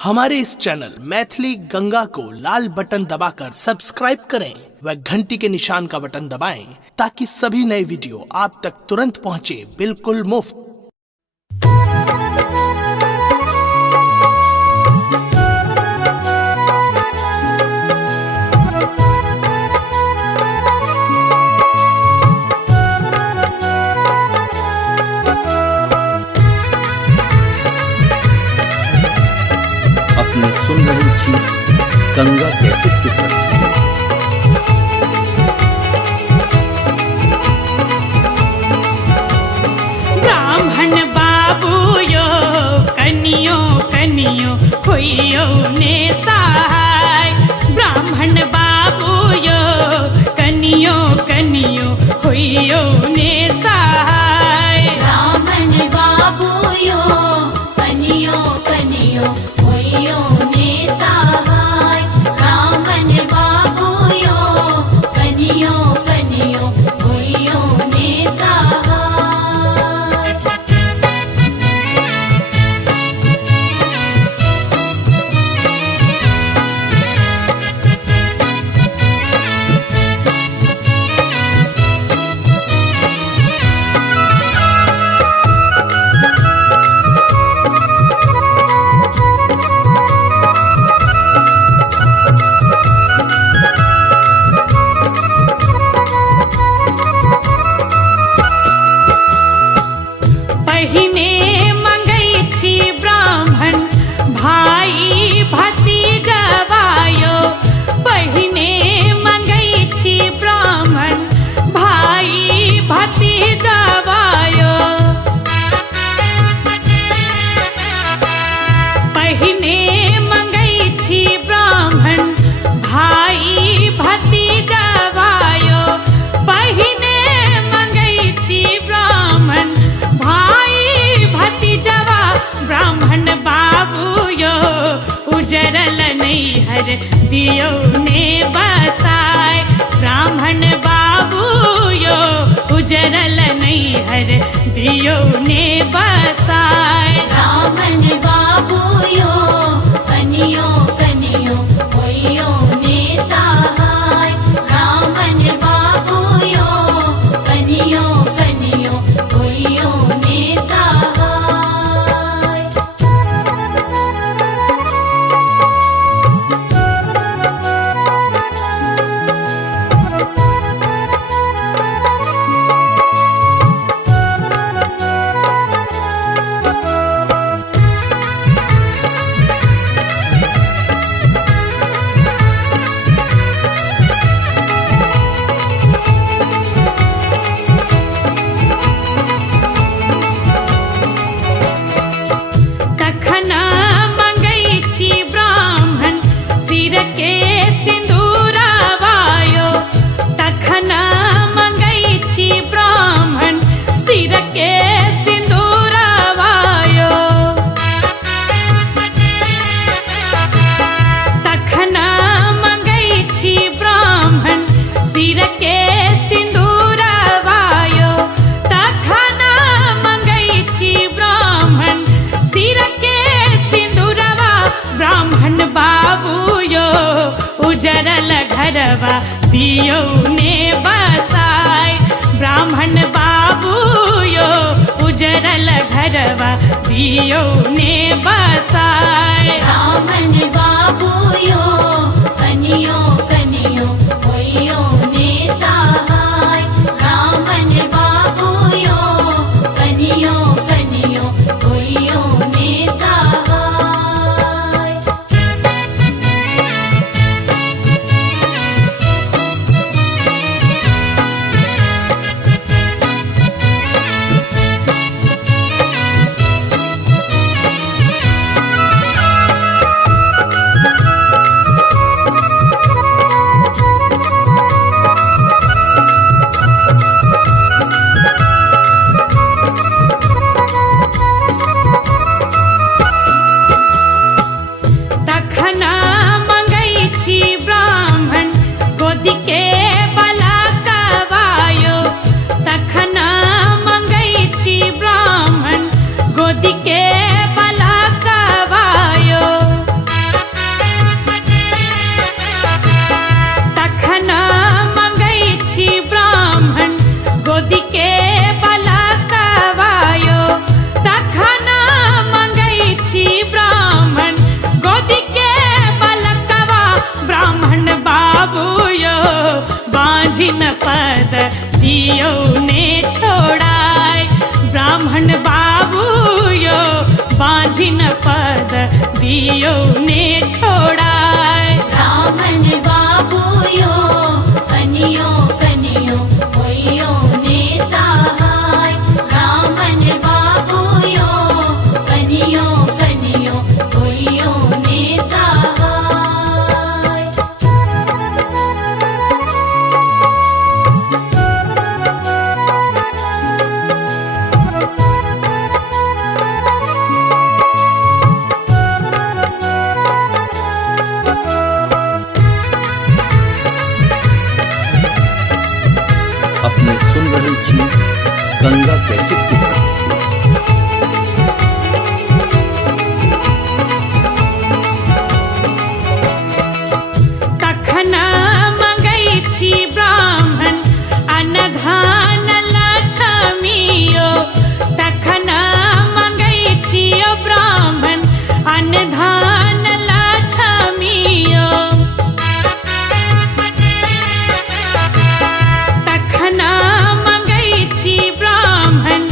हमारे इस चैनल मैथिली गंगा को लाल बटन दबाकर सब्सक्राइब करें व घंटी के निशान का बटन दबाएं ताकि सभी नए वीडियो आप तक तुरंत पहुंचे बिल्कुल मुफ्त। अपने सुन रही थी गंगा कैसेट की प्रस्तुति। ब्राह्मण बाबू यो कनियो कनियो होइयो ने सहाय। ब्राह्मण बाबू यो कनियो कनियो होइयो ने सहाय। ब्राह्मण बाबू यो कनियो कनियो होइयो ने सहाय। ब्राह्मण बाबू यो कनियो कनियो होइयो ने सहाय। पहिने मंगै छी ब्राह्मण भाई भतीजवायो। पहिने मंगै छी ब्राह्मण भाई भतीजवायो। पहिने मंगै छी ब्राह्मण भाई भतीजवायो। पहिने मंगै छी ब्राह्मण भाई भतीजवा। ब्राह्मण बाबू यो उजरल नैहर दियो ने बसाय। ब्राह्मण बाबू यो उजरल नैहर दियो ने बसाय। ब्राह्मण बाबू यो कनियो कनियो होइयो ने सहाय। ब्राह्मण बाबू यो कनियो कनियो होइयो ने सहाय। तखन मंगै छी ब्राह्मण सिर के सिंदूरवायो। तखन मंगै छी ब्राह्मण सिर के सिंदूरवायो। तखन मंगै छी ब्राह्मण सिर के सिंदूरवायो। तखन मंगै छी ब्राह्मण सिर के सिंदूरवा। ब्राह्मण बाबू यो उजरल घरवा दियो ने बसाय। ब्राह्मण बाबू यो उजरल घरवा दियो ने बसाय। ब्राह्मण बाबू यो कनियो कनियो होइयो ने सहाय। ब्राह्मण बाबू यो कनियो कनियो होइयो ने सहाय। बांझिन पद दियो ने छोड़ाय ब्राह्मण बाबू यो बांझिन पद दियो ने छोड़ाय ब्राह्मण बाबू यो कनियो कनियो होइयो ने सहाय ब्राह्मण बाबू यो कनियो कनियो होइयो ने सहाय अपने सुन रही छी गंगा कैसेट की प्रस्तुति। तखन मंगै छी ब्राह्मण अन्नधान लक्ष्मियो तखन मंगै छी ब्राह्मण अन्नधान लक्ष्मियो तखन मंगै छी ब्राह्मण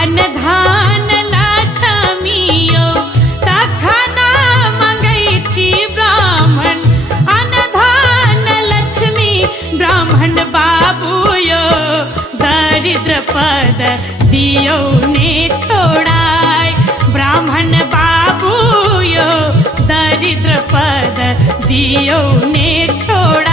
अन्नधान लक्ष्मियो तखन मंगै छी ब्राह्मण अन्नधान लक्ष्मी ब्राह्मण बाबू यो दरिद्र पद दियो ने छोड़ाय ब्राह्मण बाबू यो दरिद्र पद दियो ने छोड़